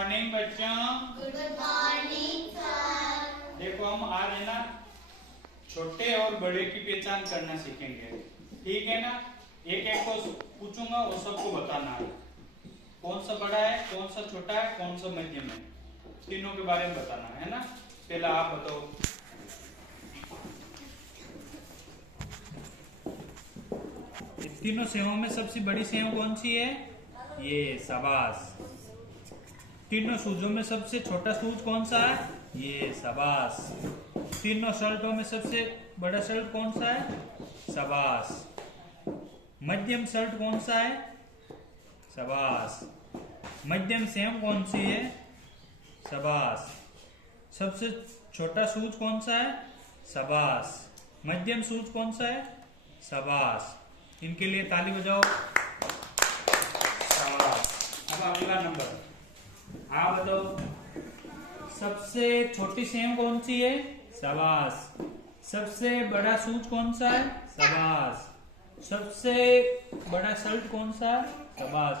Morning बच्चों। Good morning sir. देखो हम आज है ना छोटे और बड़े की पहचान करना सीखेंगे, ठीक है ना। एक एक को पूछूंगा, वो सबको बताना है कौन सा बड़ा है, कौन सा छोटा है, कौन सा मध्यम है, तीनों के बारे में बताना है ना। पहला आप बताओ। तीनों सेवों में सबसे बड़ी सेव कौन सी है? ये शाबाश। तीनों सूजों में सबसे छोटा सूज कौन सा है? ये शाबाश। तीनों शर्टों में सबसे बड़ा शर्ट कौन सा है? शाबाश। मध्यम शर्ट कौन सा है? शाबाश। मध्यम सेव कौन सी है? शाबाश। सबसे छोटा सूज कौन सा है? शाबाश। मध्यम सूज कौन सा है? शाबाश। इनके लिए ताली बजाओ। शाबाश। अब अगला नंबर आप बताओ। सबसे छोटी सेव कौन सी है? शाबाश। सबसे बड़ा सूज कौन सा है? शाबाश। सबसे बड़ा शर्ट कौन सा है? शाबाश।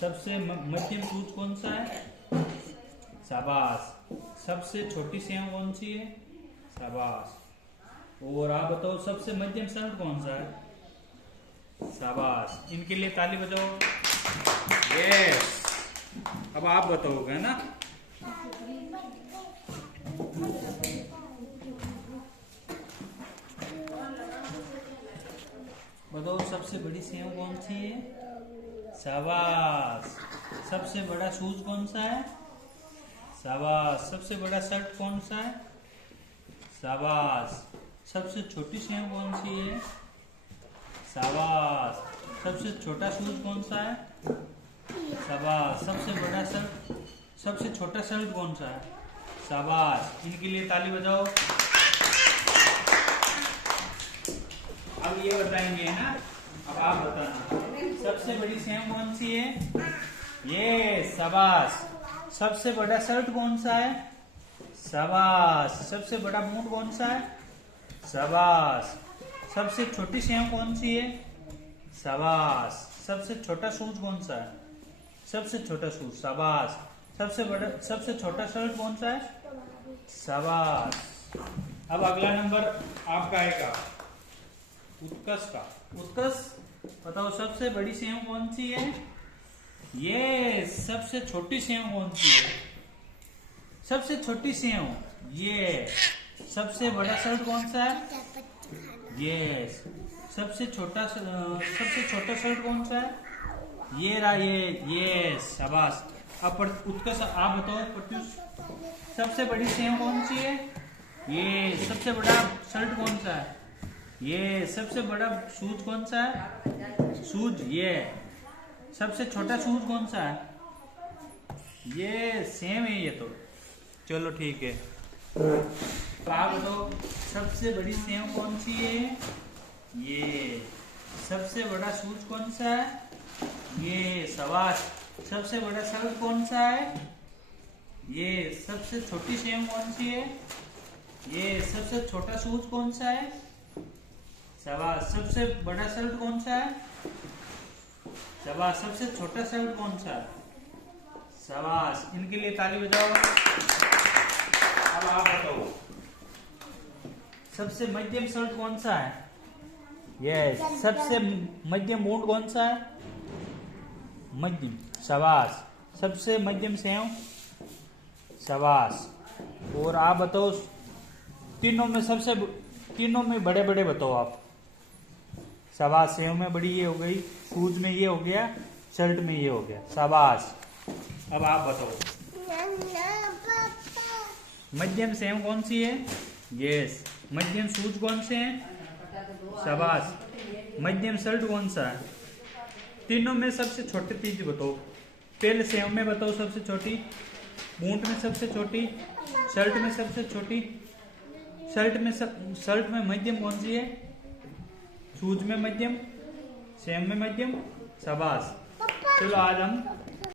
सबसे मध्यम सूज कौन सा है? शाबाश। सबसे छोटी सेव कौन सी है? शाबाश। और आप बताओ सबसे मध्यम शर्ट कौन सा है? शाबाश। इनके लिए ताली बजाओ। यस। अब आप बताओगे ना। बताओ सबसे बड़ी सेव कौन सी है? शाबाश। सबसे बड़ा शूज कौन सा है? शाबाश। सबसे बड़ा शर्ट कौन सा है? शाबाश। सबसे छोटी सेव कौन सी है? शाबाश। सबसे छोटा शूज कौन सा है? शाबाश। सबसे बड़ा शर्ट, सबसे छोटा शर्ट कौन सा है? शाबाश। इनके लिए ताली बजाओ। अब ये बताएंगे ना। अब आप बताना सबसे बड़ी सेव कौन सी है? ये शाबाश। सबसे बड़ा शर्ट कौन सा है? शाबाश। सबसे बड़ा बूट कौन सा है? शाबाश। सबसे छोटी सेव कौन सी है? शाबाश। सबसे छोटा शूज कौन सा है? सबसे छोटा शूज। शाबाश। सबसे बड़ा, सबसे छोटा शर्ट कौन सा है? शाबाश। अब अगला नंबर आपका आएगा उत्कर्ष का। उत्कर्ष बताओ सबसे बड़ी सेव कौन सी है? ये सबसे छोटी सेव कौन सी है? सबसे छोटी सेव। ये सबसे बड़ा शर्ट कौन सा है? ये सबसे छोटा शर्ट कौन सा है? ये रहा ये शाबाश। अब उत्कर्ष आप बताओ प्रत्युष सबसे बड़ी सेव कौन सी है? ये सबसे बड़ा शर्ट कौन सा है? ये सबसे बड़ा शूज कौन सा है? शूज। ये सबसे छोटा शूज कौन सा है? ये सेम है ये तो। चलो ठीक है। आप बताओ सबसे बड़ी सेव कौन सी है? ये सबसे बड़ा शूज कौन सा है? ये शाबाश। सबसे बड़ा शर्ट कौन सा है? ये सबसे छोटी सेव कौन सी है? ये सबसे छोटा शूज कौन सा है? शाबाश। सबसे बड़ा शर्ट कौन सा है? शाबाश। सबसे छोटा शर्ट कौन सा है? शाबाश। इनके लिए ताली बजाओ। अब आप बताओ सबसे मध्यम शर्ट कौन सा है? यस। सबसे मध्यम बूट कौन सा है? मध्यम। शाबाश। सबसे मध्यम सेव। शाबाश। और आप बताओ तीनों में बड़े बड़े बताओ आप। शाबाश। सेव में बड़ी ये हो गई, शूज में ये हो गया, शर्ट में ये हो गया। शाबाश। अब आप बताओ मध्यम सेव कौन सी है? यस। मध्यम शूज कौन से हैं? शाबाश। मध्यम शर्ट कौन सा है? तीनों में सबसे छोटी चीज बताओ। पहले सेव में बताओ सबसे छोटी, बूट में सबसे छोटी, शर्ट में सबसे छोटी, शर्ट में मध्यम कौन सी है? शूज में मध्यम, सेव में मध्यम। शाबाश। चलो आज हम